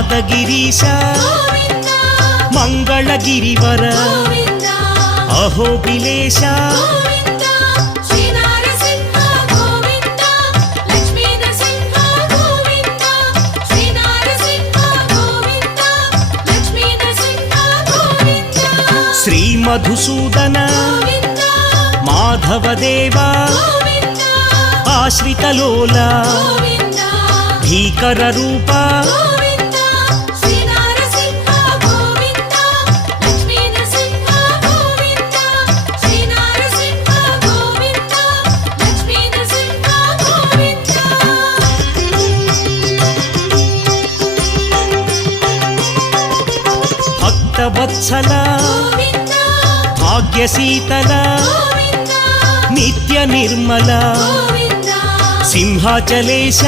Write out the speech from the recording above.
యాదగిరీశ మంగళగిరివర అహోబిలేశ శ్రీ మధుసూదన మాధవదేవా ఆశ్రితలోల భీకర రూప భక్తవత్సల భాగ్యశీతల నిత్య నిర్మల సింహాచలేశ